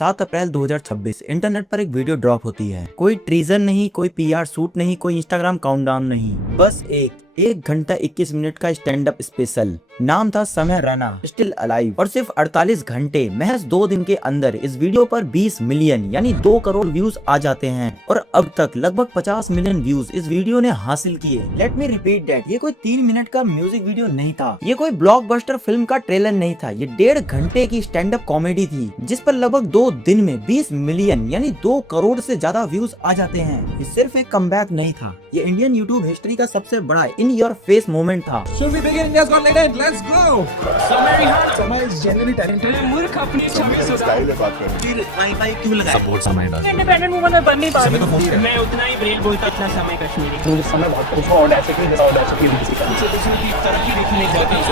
7 अप्रैल 2026 internet पर एक video drop होती है। कोई ट्रीजर नहीं, कोई पीआर शूट नहीं, कोई इंस्टाग्राम काउंटडाउन नहीं, बस एक घंटा 21 मिनट का स्टैंड अप स्पेशल। नाम था समय रैना स्टिल अलाइव। और सिर्फ 48 घंटे महज 2 दिन के अंदर इस वीडियो पर 20 मिलियन यानी 2 करोड़ व्यूज आ जाते हैं। और अब तक लगभग 50 मिलियन व्यूज इस वीडियो ने हासिल किए। लेट मी रिपीट दैट, ये कोई 3 मिनट का म्यूजिक वीडियो नहीं था, ये कोई ब्लॉकबस्टर फिल्म का ट्रेलर नहीं था, ये 1.5 घंटे की स्टैंड अप कॉमेडी थी जिस पर लगभग 2 दिन में 20 मिलियन यानी 2 करोड़ से ज्यादा व्यूज आ जाते हैं। ये सिर्फ एक कमबैक नहीं था, ये इंडियन यूट्यूब हिस्ट्री का सबसे बड़ा इन योर फेस मोमेंट था। Should we begin? Yes, got legend. Let's go. Samay is genuinely talented. मूर्ख अपनी छवि से स्टाइल में बात कर। फिर वाईफाई क्यों लगा? सपोर्ट समय डाल। इंडिपेंडेंट वुमन में बन नहीं पा समय तो फोन रही। किया। मैं उतना ही ब्रेल बोलता इतना समय कश्मीरी। तो समय बहुत कुछ ऑडेसिटी पीछे दूसरों की तरक्की देखने जाती है।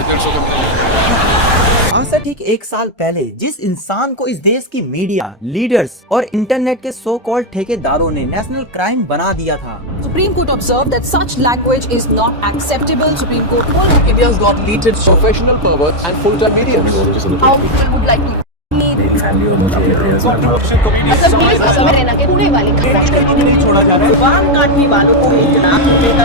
आज से ठीक 1 साल पहले जिस इंसान को इस देश की मीडिया, लीडर्स और इंटरनेट के सो कॉल्ड ठेकेदारों ने नेशनल क्राइम बना दिया था। Supreme Court observed that such language is not acceptable. Supreme Court told India's got needed professional perverts and full-time mediums. how people would like to meet. समय रहना के बुरे वाले नहीं छोड़ा जा रहा है। वाम काटने वालों को इतना देता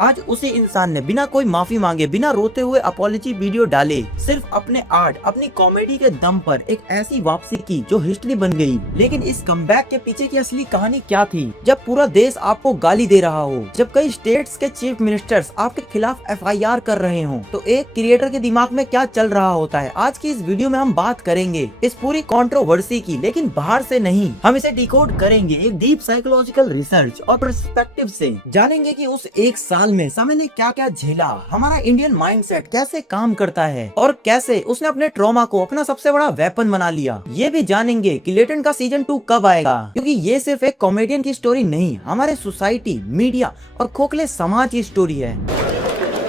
आज उसी इंसान ने बिना कोई माफी मांगे, बिना रोते हुए अपॉलॉजी वीडियो डाले, सिर्फ अपने आर्ट, अपनी कॉमेडी के दम पर एक ऐसी वापसी की जो हिस्ट्री बन गई। लेकिन इस कमबैक के पीछे की असली कहानी क्या थी? जब पूरा देश आपको गाली दे रहा हो, जब कई स्टेट्स के चीफ मिनिस्टर्स आपके खिलाफ एफआईआर कर रहे हो, तो एक क्रिएटर के दिमाग में क्या चल रहा होता है? आज की इस वीडियो में हम बात करेंगे इस पूरी कंट्रोवर्सी की, लेकिन बाहर से नहीं, हम इसे डिकोड करेंगे एक डीप साइकोलॉजिकल रिसर्च और पर्सपेक्टिव से। जानेंगे कि उस 1 साल में समय ने क्या क्या झेला, हमारा इंडियन माइंडसेट कैसे काम करता है और कैसे उसने अपने ट्रॉमा को अपना सबसे बड़ा वेपन बना लिया। ये भी जानेंगे कि लेटेंट का सीजन 2 कब आएगा, क्योंकि ये सिर्फ एक कॉमेडियन की स्टोरी नहीं, हमारे सोसाइटी, मीडिया और खोखले समाज की स्टोरी है।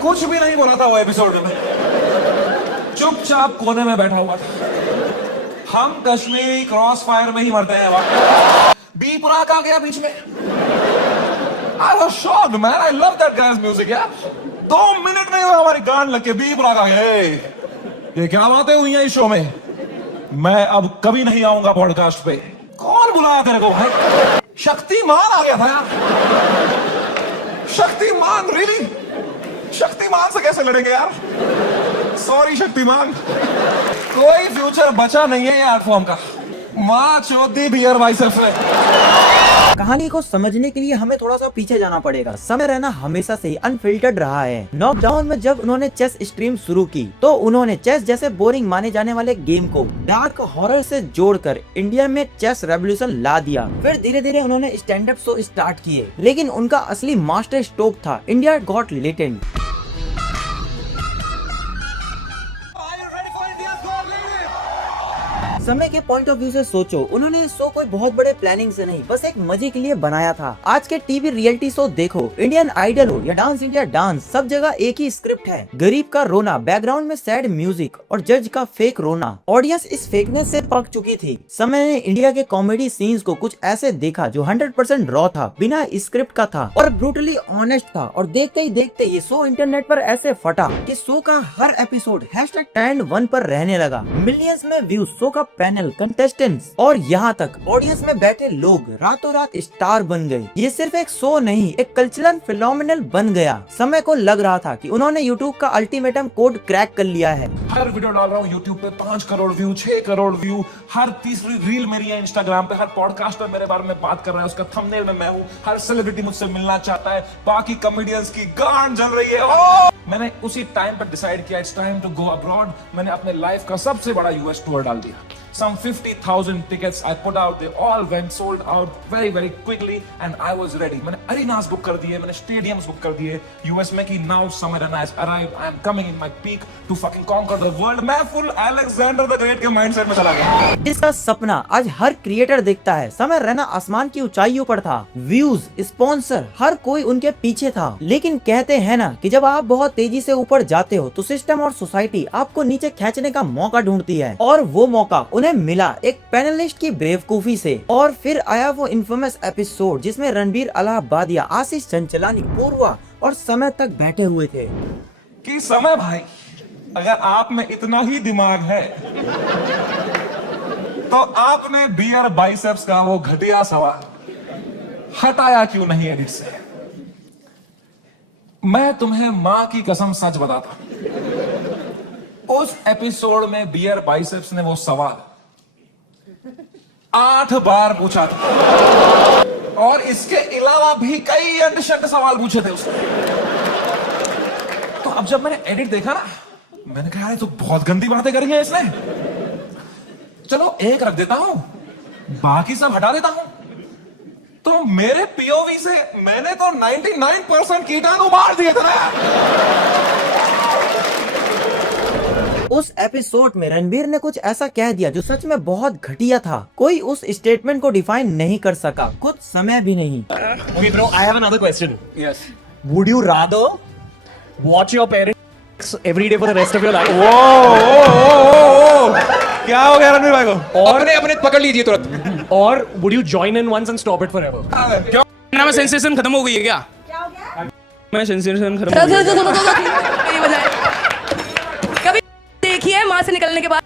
कुछ भी नहीं बोला था वो एपिसोड में, चुपचाप कोने में बैठा हुआ था। हम कश्मीरी क्रॉस फायर में ही मरते हैं। बीप रहा कहाँ गया बीच में? I was shocked, man. I love that guy's music, यार। 2 मिनट में हमारी गान लग के बीप रहा कहाँ गया? ये क्या बातें हुई हैं इस शो में? मैं अब कभी नहीं आऊंगा पॉडकास्ट पे। कौन बुलाया तेरे को भाई? शक्तिमान आ गया था यार। शक्तिमान, रियली? शक्तिमान से कैसे लड़ेंगे यार? सॉरी शक्तिमान, कोई फ्यूचर बचा नहीं है यार फॉर्म का। माँ चौथी बियर बाइसेप्स है। कहानी को समझने के लिए हमें थोड़ा सा पीछे जाना पड़ेगा। समय रैना हमेशा से ही अनफिल्टर्ड रहा है। लॉकडाउन में जब उन्होंने चेस स्ट्रीम शुरू की तो उन्होंने चेस जैसे बोरिंग माने जाने वाले गेम को डार्क हॉरर से जोड़कर इंडिया में चेस रेवोल्यूशन ला दिया। फिर धीरे धीरे उन्होंने स्टैंड अप शो स्टार्ट किए, लेकिन उनका असली मास्टर स्ट्रोक था इंडिया गॉट लेटेंट। समय के पॉइंट ऑफ व्यू से सोचो, उन्होंने इस शो कोई बहुत बड़े प्लानिंग से नहीं, बस एक मजे के लिए बनाया था। आज के टीवी रियलिटी शो देखो, इंडियन आइडल हो या डांस इंडिया डांस, सब जगह एक ही स्क्रिप्ट है। गरीब का रोना, बैकग्राउंड में सैड म्यूजिक और जज का फेक रोना। ऑडियंस इस फेकनेस से पक चुकी थी। समय ने इंडिया के कॉमेडी सीन्स को कुछ ऐसे देखा जो 100% रॉ था, बिना स्क्रिप्ट का था और ब्रूटली ऑनेस्ट था। और देखते ही देखते ये शो इंटरनेट पर ऐसे फटा कि शो का हर एपिसोड #trend1 पर रहने लगा। मिलियंस में व्यूज, शो का पैनल, कंटेस्टेंट्स और यहाँ तक ऑडियंस में बैठे लोग रातों रात स्टार बन गए। ये सिर्फ एक शो नहीं, एक कल्चरल फिनोमिनल बन गया। समय को लग रहा था कि उन्होंने यूट्यूब का अल्टीमेटम कोड क्रैक कर लिया है। हर वीडियो डाल रहा हूँ यूट्यूब पे 5 करोड़ व्यू, 6 करोड़ व्यू। हर तीसरी रील मेरी है इंस्टाग्राम पे। हर पॉडकास्ट पे मेरे बारे में बात कर रहा है, उसका थंबनेल में मैं हूँ। हर सेलिब्रिटी मुझसे मिलना चाहता है। बाकी कॉमेडियंस की गांड जल रही है। मैंने उसी टाइम पर डिसाइड किया it's time to go abroad. मैंने अपने लाइफ का सबसे बड़ा यूएस टूर डाल दिया। Some 50,000 tickets I put out, they all went sold out very quickly and I was ready. मैंने arenas book कर दिए, मैंने stadiums book कर दिए यूएस में कि now Samay Rana has arrived. I am coming in my peak to fucking conquer the world. मैं full Alexander the Great के mindset में चला गया। इसका सपना आज हर क्रिएटर देखता है। समय रैना आसमान की ऊंचाइयों पर था, व्यूज, स्पॉन्सर, हर कोई उनके पीछे था। लेकिन कहते हैं ना कि जब आप बहुत तेजी से ऊपर जाते हो तो सिस्टम और सोसाइटी आपको नीचे खींचने का मौका ढूंढती है, और वो मौका उन्हें मिला एक पैनलिस्ट की बेवकूफी से। और फिर आया वो इन्फेमस एपिसोड जिसमें रणबीर अलाहाबादिया, आशीष चंचलानी, पूर्वा और समय तक बैठे हुए थे। कि समय भाई अगर आप में इतना ही दिमाग है तो आपने बियर बाइसेप्स का वो घटिया सवाल हटाया क्यों नहीं एडिट से? मैं तुम्हें मां की कसम सच बताता, उस एपिसोड में बियर बाइसेप्स ने वो सवाल 8 बार पूछा था और इसके अलावा भी कई अंडशंट सवाल पूछे थे उसने। तो अब जब मैंने एडिट देखा ना, मैंने कहा ये तो बहुत गंदी बातें करी है इसने, चलो एक रख देता हूं, बाकी सब हटा देता हूं। तो मेरे पीओवी से मैंने तो 99% कीटाणु मार दिए थे ना। उस एपिसोड में रणबीर ने कुछ ऐसा कह दिया जो सच में बहुत घटिया था। कोई उस स्टेटमेंट को डिफाइन नहीं कर सका, कुछ समय भी नहीं। Okay, bro, I have another question. Yes. Would you rather watch your parents every day for the rest of your life? क्या हो गया रणबीर भाई को? अपने अपने पकड़ लीजिए तुरंत। Or would you join in once and stop it forever? क्यों? मेरा सेंसेशन खत्म हो गई है क्या? क्या हो गया? मैं सेंसेशन खत्म हो गई है। कभी देखी है माँ से निकलने के बाद?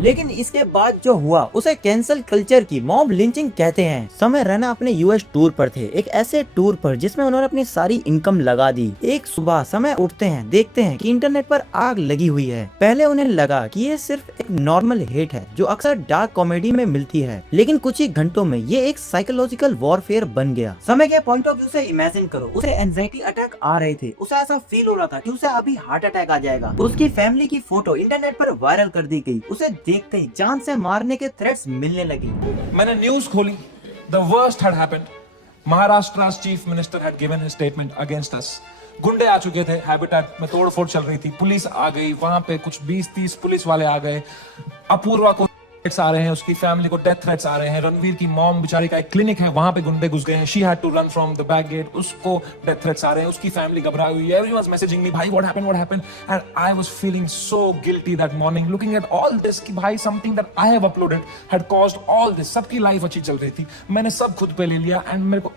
लेकिन इसके बाद जो हुआ उसे कैंसल कल्चर की मॉब लिंचिंग कहते हैं। समय रैना अपने यूएस टूर पर थे, एक ऐसे टूर पर जिसमें उन्होंने अपनी सारी इनकम लगा दी। एक सुबह समय उठते हैं, देखते हैं कि इंटरनेट पर आग लगी हुई है। पहले उन्हें लगा कि ये सिर्फ एक नॉर्मल हेट है जो अक्सर डार्क कॉमेडी में मिलती है, लेकिन कुछ ही घंटों में ये एक साइकोलॉजिकल वॉरफेयर बन गया। समय के पॉइंट ऑफ व्यू से इमेजिन करो, उसे एंजाइटी अटैक आ रहे थे, उसे ऐसा फील हो रहा था कि उसे अभी हार्ट अटैक आ जाएगा। उसकी फैमिली की फोटो इंटरनेट पर वायरल कर दी गई, उसे देखते ही जान से मारने के थ्रेट्स मिलने लगे। मैंने न्यूज खोली, the worst had happened. Maharashtra chief minister had given his statement against us. गुंडे आ चुके थे, हैबिटेट में तोड़फोड़ चल रही थी, पुलिस आ गई, वहां पे कुछ 20-30 पुलिस वाले आ गए। अपूर्वा को थ्रेट्स आ रहे हैं, उसकी फैमिली को डेथ थ्रेट्स आ रहे हैं। रणवीर की मॉम बेचारी का एक क्लिनिक है, वहां पे गुंडे घुस गए हैं, she had to run from the back gate, उसको डेथ थ्रेट्स आ रहे हैं, उसकी फैमिली घबराई हुई है। एवरीवन वाज मैसेजिंग मी, भाई what happened, and I was feeling so guilty that morning looking at all this कि भाई something that I have uploaded had caused all this. सबकी लाइफ अच्छी चल रही थी, मैंने सब खुद पे ले लिया एंड मेरे को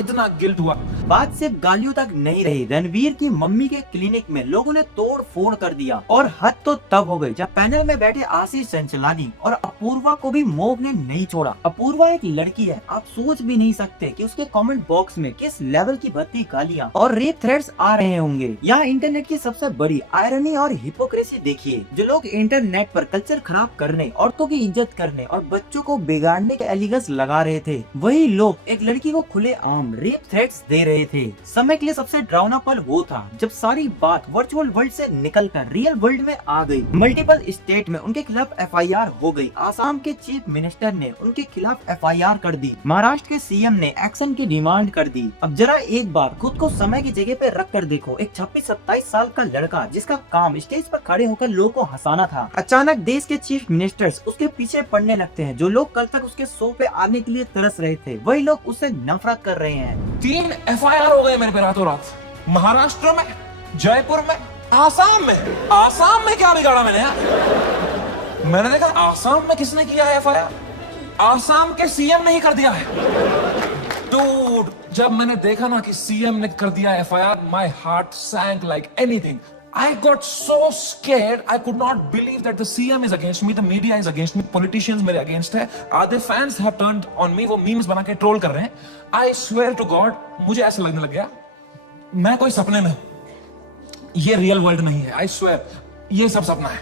इतना गिल्ट हुआ। बात सिर्फ गालियों तक नहीं रही, रणवीर की मम्मी के क्लिनिक में लोगों ने तोड़ फोड़ कर दिया और हद तो तब हो गई जब पैनल में बैठे आशीष चंचलानी और अपूर्वा को भी मोब ने नहीं छोड़ा। अपूर्वा एक लड़की है, आप सोच भी नहीं सकते कि उसके कमेंट बॉक्स में किस लेवल की भद्दी गालियां और रेप थ्रेट्स आ रहे होंगे। यहाँ इंटरनेट की सबसे बड़ी आयरनी और हिपोक्रेसी देखिए। जो लोग इंटरनेट पर कल्चर खराब करने, औरतों की इज्जत करने और बच्चों को बिगाड़ने के एलिगेंस लगा रहे थे, वही लोग एक लड़की को खुले आम रेप थ्रेट्स दे रहे थे। समय के लिए सबसे डरावना पल वो था जब सारी बात वर्चुअल वर्ल्ड से निकलकर रियल वर्ल्ड में आ गई। मल्टीपल स्टेट में उनके खिलाफ एफआईआर हो गई। आसाम के चीफ मिनिस्टर ने उनके खिलाफ एफआईआर कर दी, महाराष्ट्र के सीएम ने एक्शन की डिमांड कर दी। अब जरा एक बार खुद को समय की जगह पे रख कर देखो, एक 26-27 साल का लड़का जिसका काम स्टेज पर खड़े होकर लोगों को हंसाना था, अचानक देश के चीफ मिनिस्टर्स उसके पीछे पड़ने लगते हैं। जो लोग कल तक उसके शो पे आने के लिए तरस रहे थे, वही लोग उससे नफरत कर रहे हैं। 3 एफआईआर हो गए मेरे पे रातों रात, महाराष्ट्र में, जयपुर में, आसाम में। आसाम में क्या बिगाड़ा मैंने यार? मैंने देखा आसाम में किसने किया है एफआईआर? आसाम के सीएम ने ही कर दिया है। डूड, जब मैंने देखा ना कि सीएम ने कर दिया FIR, my heart sank like anything. I got so scared, I could not believe that the CM is against me, the media is against me, politicians मेरे against है, आधे fans have turned on me, वो memes बना के troll कर रहे हैं। I swear to God, मुझे ऐसा लगने लग गया मैं कोई सपने में हूं, ये रियल वर्ल्ड नहीं है। I swear, ये सब सपना है।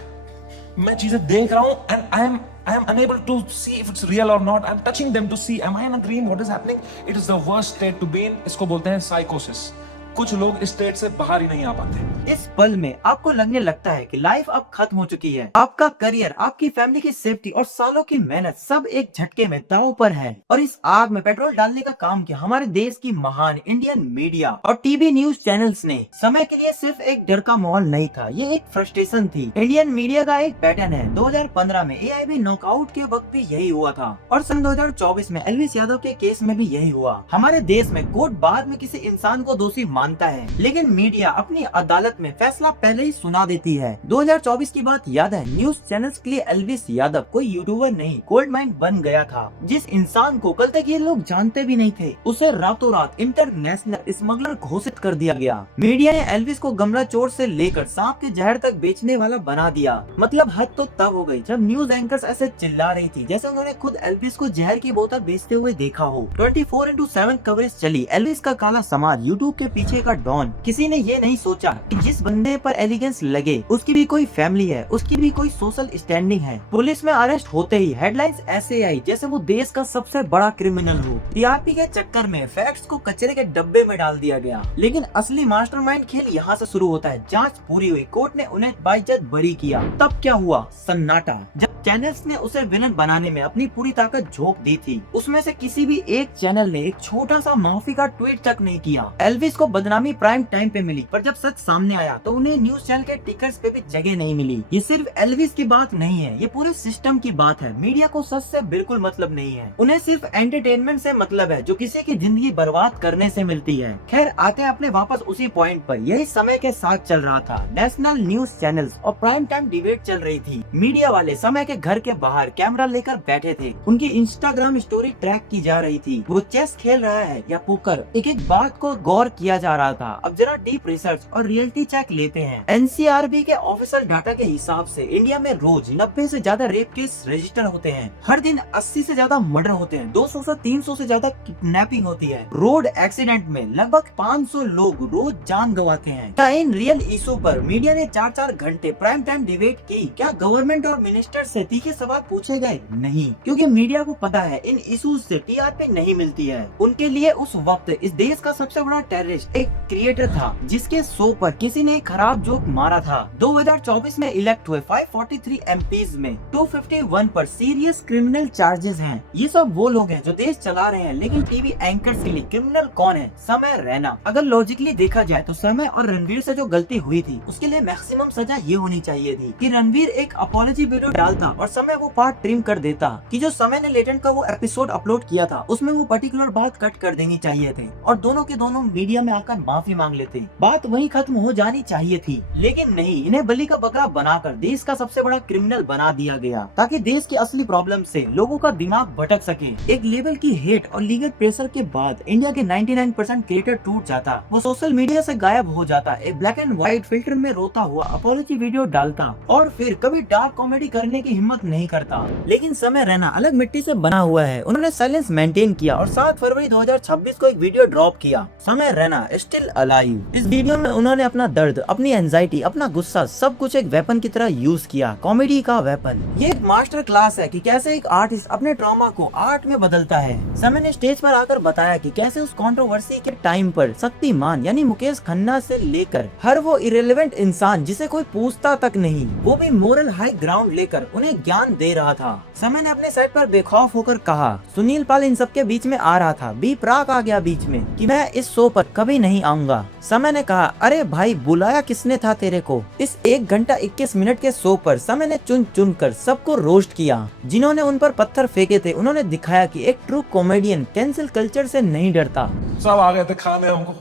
मैं चीजें देख रहा हूं and I am unable to see if it's real or not. I'm touching them to see, am I in a dream? What is happening? It is the worst state to be in. इसको बोलते हैं psychosis। कुछ लोग इस state से बाहर ही नहीं आ पाते। इस पल में आपको लगने लगता है कि लाइफ अब खत्म हो चुकी है, आपका करियर, आपकी फैमिली की सेफ्टी और सालों की मेहनत सब एक झटके में दांव पर है। और इस आग में पेट्रोल डालने का काम किया हमारे देश की महान इंडियन मीडिया और टीवी न्यूज चैनल्स ने। समय के लिए सिर्फ एक डर का माहौल नहीं था, ये एक फ्रस्ट्रेशन थी। इंडियन मीडिया का एक पैटर्न है। 2015 में AIB नॉकआउट के वक्त भी यही हुआ था और सन 2024 में एलविस यादव के केस में भी यही हुआ। हमारे देश में कोर्ट बाद में किसी इंसान को दोषी मानता है, लेकिन मीडिया अपनी अदालत में फैसला पहले ही सुना देती है। 2024 की बात याद है, न्यूज चैनल्स के लिए एल्विस यादव कोई यूट्यूबर नहीं, गोल्ड माइन बन गया था। जिस इंसान को कल तक ये लोग जानते भी नहीं थे, उसे रातों रात इंटरनेशनल स्मगलर घोषित कर दिया गया। मीडिया ने एल्विस को गमला चोर से लेकर सांप के जहर तक बेचने वाला बना दिया। मतलब हद तो तब हो गई जब न्यूज एंकर्स ऐसे चिल्ला रही थी जैसे उन्होंने खुद एल्विस को जहर की बोतल बेचते हुए देखा हो। 24/7 कवरेज चली एल्विस का काला समाज, यूट्यूब के पीछे का डॉन। किसी ने ये नहीं सोचा कि जिस बंदे पर एलिगेंस लगे उसकी भी कोई फैमिली है, उसकी भी कोई सोशल स्टैंडिंग है। पुलिस में अरेस्ट होते ही हेडलाइंस ऐसे आई जैसे वो देश का सबसे बड़ा क्रिमिनल हो। टीआरपी के चक्कर में फैक्ट्स को कचरे के डब्बे में डाल दिया गया। लेकिन असली मास्टरमाइंड खेल यहाँ से शुरू होता है। जांच पूरी हुई, कोर्ट ने उन्हें बाइज्जत बरी किया। तब क्या हुआ? सन्नाटा। जब चैनल्स ने उसे विलन बनाने में अपनी पूरी ताकत झोंक दी थी, उसमें से किसी भी एक चैनल ने एक छोटा सा माफी का ट्वीट तक नहीं किया। एल्विस को बदनामी प्राइम टाइम पे मिली, पर जब सच सामने आया तो उन्हें न्यूज चैनल के टिकर्स पे भी जगह नहीं मिली। ये सिर्फ एल्विस की बात नहीं है, ये पूरे सिस्टम की बात है। मीडिया को सच से बिल्कुल मतलब नहीं है, उन्हें सिर्फ एंटरटेनमेंट से मतलब है, जो किसी की जिंदगी बर्बाद करने से मिलती है। खैर, आते हैं अपने वापस उसी पॉइंट पर। यही समय के साथ चल रहा था। नेशनल न्यूज चैनल्स और प्राइम टाइम डिबेट चल रही थी। मीडिया वाले समय के घर के बाहर कैमरा लेकर बैठे थे। उनकी इंस्टाग्राम स्टोरी ट्रैक की जा रही थी। वो चेस खेल रहा है या पोकर, एक एक बात को गौर किया जा रहा था। अब जरा डीप रिसर्च और रियलिटी चेक लेते हैं। एनसीआरबी के ऑफिशियल डाटा के हिसाब से इंडिया में रोज 90 से ज्यादा रेप केस रजिस्टर होते हैं। हर दिन 80 से ज्यादा मर्डर होते हैं। 200 से 300 से ज्यादा किडनैपिंग होती है। रोड एक्सीडेंट में लगभग 500 लोग रोज जान गंवाते हैं। क्या इन रियल इशू पर मीडिया ने 4-4 घंटे प्राइम टाइम डिबेट की? क्या गवर्नमेंट और मिनिस्टर से तीखे सवाल पूछे गए? नहीं, क्योंकि मीडिया को पता है इन इश्यूज से टीआरपी नहीं मिलती है। उनके लिए उस वक्त इस देश का सबसे बड़ा टेररिस्ट एक क्रिएटर था, जिसके शो पर किसी ने खराब जोक मारा था। 2024 में इलेक्ट हुए 543 एमपीज में 251 पर सीरियस क्रिमिनल चार्जेस हैं। ये सब वो लोग हैं जो देश चला रहे हैं, लेकिन टीवी एंकर्स के लिए क्रिमिनल कौन है? समय रैना। अगर लॉजिकली देखा जाए तो समय और रणवीर से जो गलती हुई थी उसके लिए मैक्सिमम सजा ये होनी चाहिए थी कि रणवीर एक अपॉलॉजी वीडियो डालता और समय वो पार्ट ट्रिम कर देता। कि जो समय ने लेटेंट का वो एपिसोड अपलोड किया था उसमें वो पर्टिकुलर बात कट कर देनी चाहिए थे और दोनों के दोनों मीडिया में आकर माफी मांग लेते। बात वहीं खत्म हो जानी चाहिए थी, लेकिन नहीं, इन्हें बलि का बकरा बनाकर देश का सबसे बड़ा क्रिमिनल बना दिया गया ताकि देश की असली प्रॉब्लम से लोगों का दिमाग भटक सके। एक लेवल की हेट और लीगल प्रेशर के बाद इंडिया के 99% क्रिएटर टूट जाता। वो सोशल मीडिया से गायब हो जाता, एक ब्लैक एंड व्हाइट फिल्टर में रोता हुआ अपॉलॉजी वीडियो डालता और फिर कभी डार्क कॉमेडी करने की हिम्मत नहीं करता। लेकिन समय रैना अलग मिट्टी से बना हुआ है। उन्होंने साइलेंस मेंटेन किया और 7 फरवरी 2026 को एक वीडियो ड्रॉप किया, समय रैना स्टिल अलाइव। इस वीडियो में उन्होंने अपना दर्द, अपनी एंजाइटी, अपना गुस्सा सब कुछ एक वेपन की तरह यूज किया, कॉमेडी का वेपन। ये एक मास्टर क्लास है कि कैसे एक आर्टिस्ट अपने ट्रॉमा को आर्ट में बदलता है। समय ने स्टेज पर आकर बताया कि कैसे उस कंट्रोवर्सी के टाइम पर शक्तिमान यानी मुकेश खन्ना से लेकर हर वो इरेलेवेंट इंसान जिसे कोई पूछता तक नहीं, वो भी मोरल हाई ग्राउंड लेकर उन्हें ज्ञान दे रहा था। समय ने अपने साइड पर बेखौफ होकर कहा, सुनील पाल इन सबके बीच में आ रहा था, बी प्राक आ गया बीच में कि मैं इस शो पर कभी नहीं आऊंगा। समय ने कहा, अरे भाई बुलाया किसने था तेरे को? इस 1 घंटा 21 मिनट के शो पर समय ने चुन चुन कर सबको रोस्ट किया। जिन्होंने उन पर पत्थर फेंके थे उन्होंने दिखाया कि एक ट्रू कॉमेडियन कैंसिल कल्चर से नहीं डरता। सब आ गए थे खाने हमको,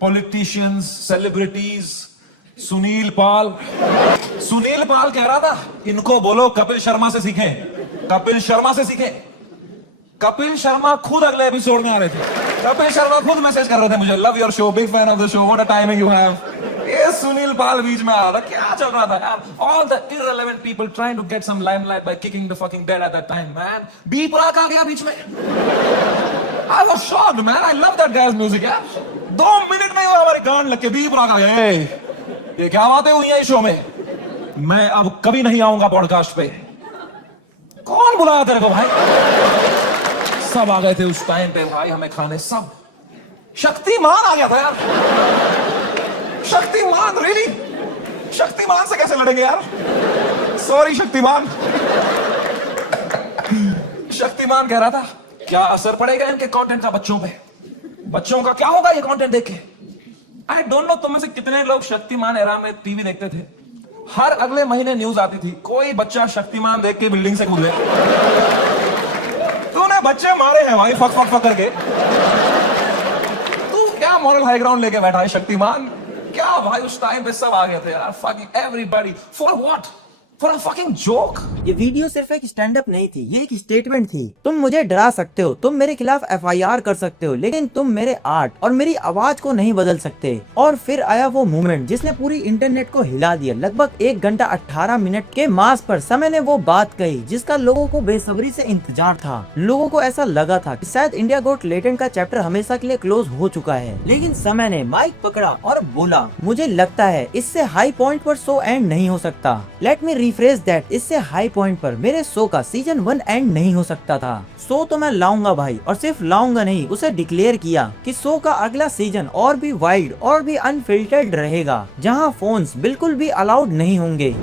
पॉलिटिशियंस, सेलिब्रिटीज, सुनील पाल कह रहा था इनको बोलो कपिल शर्मा से सीखे, कपिल शर्मा से सीखे। कपिल शर्मा खुद अगले एपिसोड में आ रहे थे। कपिल शर्मा खुद मैसेज कर रहे थे मुझे, love your show, big fan of the show, what a timing you have. ये सुनील पाल बीच में आ रहा था, क्या चल रहा था यार? All the irrelevant people trying to get some limelight by kicking the fucking dead at that time, man. B Praak आ गया बीच में। I was shocked, man. I love that guy's music, यार। 2 मिनट में हमारी गांड लग के बी प्राक आ गया। ये क्या बातें हुई हैं इस शो में? मैं अब कभी नहीं आऊंगा पॉडकास्ट पे। कौन बुलाया तेरे को भाई? सब आ गए थे उस टाइम पे भाई हमें खाने, सब। शक्तिमान आ गया था यार। शक्तिमान, रियली? शक्तिमान से कैसे लड़ेंगे यार? सॉरी शक्तिमान। शक्तिमान कह रहा था क्या असर पड़ेगा इनके कंटेंट का बच्चों पे? बच्चों का क्या होगा ये कंटेंट देख के? आई डोंट नो तुम में से कितने लोग शक्तिमान एरा में टीवी देखते थे। हर अगले महीने न्यूज आती थी कोई बच्चा शक्तिमान देख के बिल्डिंग से कूद गया। तूने बच्चे मारे हैं भाई फक फक फक करके। तू क्या क्या मॉरल हाई ग्राउंड लेके बैठा है शक्तिमान? क्या भाई उस टाइम पे सब आ गए थे यार, fucking everybody for what? For a fucking joke? ये वीडियो सिर्फ एक स्टैंड अप नहीं थी, ये एक स्टेटमेंट थी। तुम मुझे डरा सकते हो, तुम मेरे खिलाफ FIR कर सकते हो, लेकिन तुम मेरे आर्ट और मेरी आवाज को नहीं बदल सकते। और फिर आया वो मोमेंट जिसने पूरी इंटरनेट को हिला दिया। लगभग 1 घंटा 18 मिनट के मास पर समय ने वो बात कही जिसका लोगों को बेसब्री से इंतजार था। लोगों को ऐसा लगा था कि शायद इंडिया गोट लेटेंट का चैप्टर हमेशा के लिए क्लोज हो चुका है, लेकिन समय ने माइक पकड़ा और बोला, मुझे लगता है इससे हाई पॉइंट पर शो एंड नहीं हो सकता। लेट मी रिफ्रेश दैट, इससे हाई पॉइंट पर मेरे शो का सीजन 1 एंड नहीं हो सकता था। शो तो मैं लाऊंगा भाई, और सिर्फ लाऊंगा नहीं, उसे डिक्लेयर किया कि शो का अगला सीजन और भी वाइड और भी अनफिल्टर्ड रहेगा, जहां फोन्स बिल्कुल भी अलाउड नहीं होंगे।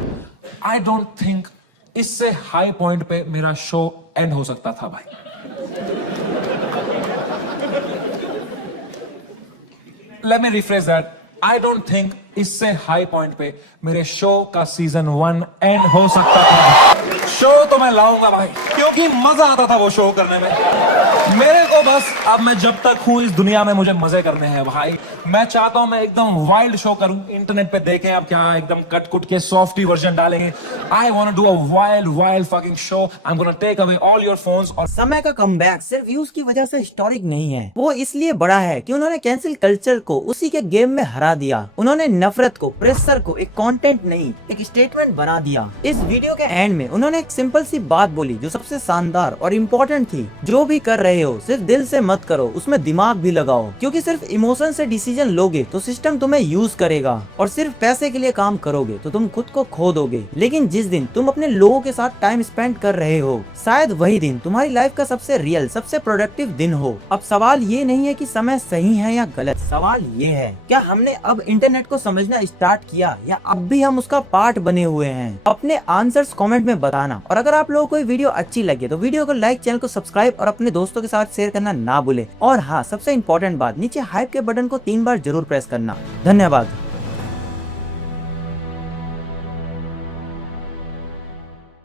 I don't think इससे हाई पॉइंट पे मेरा शो एंड हो सकता था भाई। Let me rephrase that. I don't think इससे हाई पॉइंट पे मेरे शो का सीजन 1 एंड हो सकता था। शो तो मैं लाऊंगा भाई, क्योंकि मजा आता था वो शो करने में। मेरे को बस अब मैं जब तक हूं इस दुनिया में मुझे मजे करने हैं भाई। मैं चाहता हूं मैं एकदम वाइल्ड शो करूं, इंटरनेट पे देखें अब क्या एकदम कट कुट के सॉफ्टी वर्जन डालेंगे। I want to do a wild fucking show. I am gonna take away all your phones. और समय का कमबैक सिर्फ व्यूज की वजह से हिस्टोरिक नहीं है, वो इसलिए बड़ा है कि उन्होंने कैंसिल कल्चर को उसी के गेम में हरा दिया। उन्होंने नफरत को, प्रेशर को एक कंटेंट नहीं, एक स्टेटमेंट बना दिया। इस वीडियो के एंड में उन्होंने एक सिंपल सी बात बोली जो सबसे शानदार और इम्पोर्टेंट थी। जो भी कर रहे हो सिर्फ दिल से मत करो, उसमें दिमाग भी लगाओ, क्योंकि सिर्फ इमोशन से डिसीजन लोगे तो सिस्टम तुम्हें यूज करेगा, और सिर्फ पैसे के लिए काम करोगे तो तुम खुद को खो दोगे। लेकिन जिस दिन तुम अपने लोगों के साथ टाइम स्पेंड कर रहे हो, शायद वही दिन तुम्हारी लाइफ का सबसे रियल, सबसे प्रोडक्टिव दिन हो। अब सवाल ये नहीं है कि समय सही है या गलत, सवाल ये है क्या हमने अब इंटरनेट को समझना स्टार्ट किया, या अब भी हम उसका पार्ट बने हुए हैं। अपने आंसर्स कमेंट में बताना, और अगर आप लोगों को ये वीडियो अच्छी लगे तो वीडियो को लाइक, चैनल को सब्सक्राइब और अपने दोस्तों के साथ शेयर करना ना भूले। और हाँ, सबसे इम्पोर्टेंट बात, नीचे हाइप के बटन को 3 बार जरूर प्रेस करना। धन्यवाद।